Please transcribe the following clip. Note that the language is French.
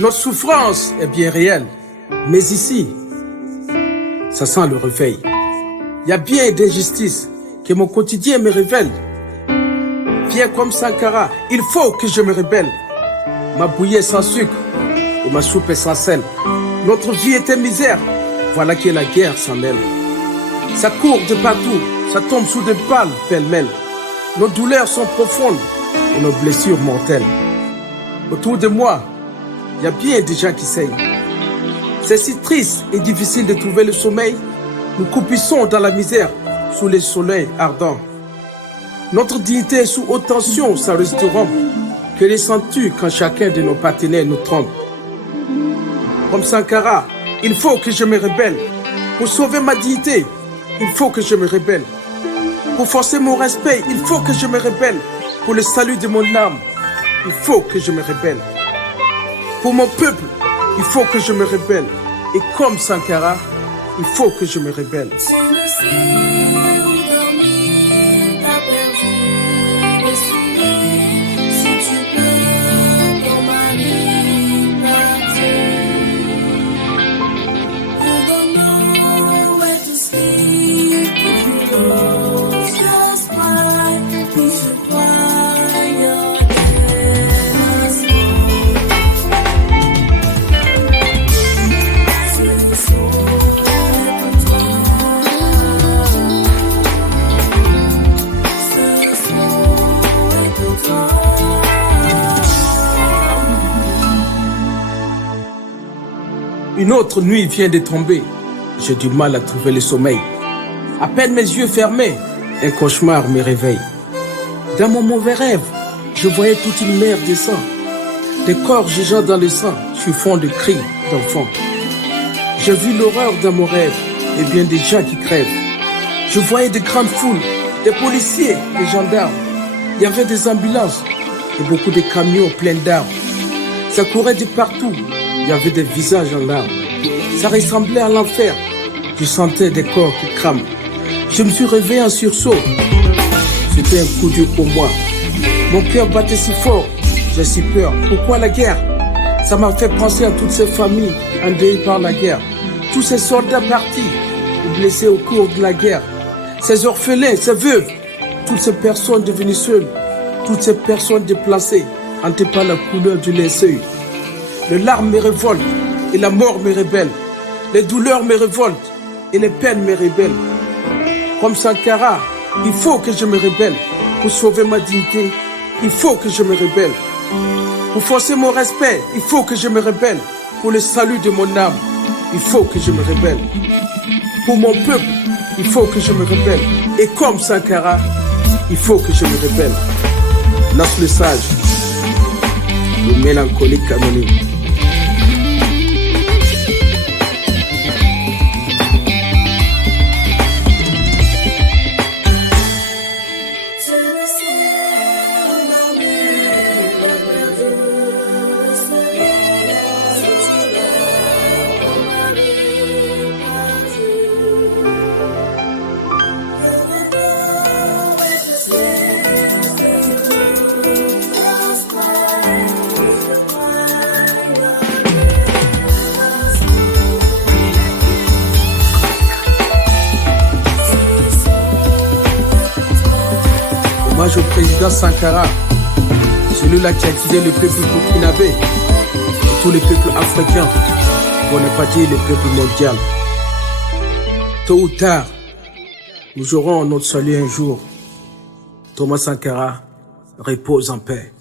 Notre souffrance est bien réelle, mais ici, ça sent le réveil. Il y a bien d'injustices que mon quotidien me révèle. Bien comme Sankara, il faut que je me rébelle. Ma bouillie est sans sucre et ma soupe est sans sel. Notre vie était misère, voilà que la guerre s'en mêle. Ça court de partout, ça tombe sous des balles pêle-mêle. Nos douleurs sont profondes et nos blessures mortelles. Autour de moi, il y a bien des gens qui saignent. C'est si triste et difficile de trouver le sommeil. Nous croupissons dans la misère sous les soleils ardents. Notre dignité est sous haute tension, ça risque de rompre. Que les sens-tu quand chacun de nos partenaires nous trompe? Comme Sankara, il faut que je me rébelle. Pour sauver ma dignité, il faut que je me rébelle. Pour forcer mon respect, il faut que je me rébelle. Pour le salut de mon âme, il faut que je me rébelle. Pour mon peuple, il faut que je me rébelle. Et comme Sankara, il faut que je me rébelle. Une autre nuit vient de tomber. J'ai du mal à trouver le sommeil. À peine mes yeux fermés, un cauchemar me réveille. Dans mon mauvais rêve, je voyais toute une mer de sang. Des corps gisant dans le sang, sur fond de cris d'enfants. J'ai vu l'horreur dans mon rêve et bien des gens qui crèvent. Je voyais de grandes foules, des policiers, des gendarmes. Il y avait des ambulances et beaucoup de camions pleins d'armes. Ça courait de partout. Il y avait des visages en larmes. Ça ressemblait à l'enfer. Je sentais des corps qui crament. Je me suis réveillé en sursaut. C'était un coup dur pour moi. Mon cœur battait si fort. J'ai si peur. Pourquoi la guerre? Ça m'a fait penser à toutes ces familles endeuillées par la guerre. Tous ces soldats partis ou blessés au cours de la guerre. Ces orphelins, ces veuves. Toutes ces personnes devenues seules. Toutes ces personnes déplacées, hantées par la couleur du linceul. Les larmes me révoltent et la mort me rébelle. Les douleurs me révoltent et les peines me rébellent. Comme Sankara, il faut que je me rébelle. Pour sauver ma dignité, il faut que je me rébelle. Pour forcer mon respect, il faut que je me rébelle. Pour le salut de mon âme, il faut que je me rébelle. Pour mon peuple, il faut que je me rébelle. Et comme Sankara, il faut que je me rébelle. Lance le sage, le mélancolique anonyme. Hommage au président Sankara, celui-là qui a guidé le peuple burkinabé et tous les peuples africains, pour ne pas dire le peuple mondial. Tôt ou tard, nous aurons notre salut un jour. Thomas Sankara repose en paix.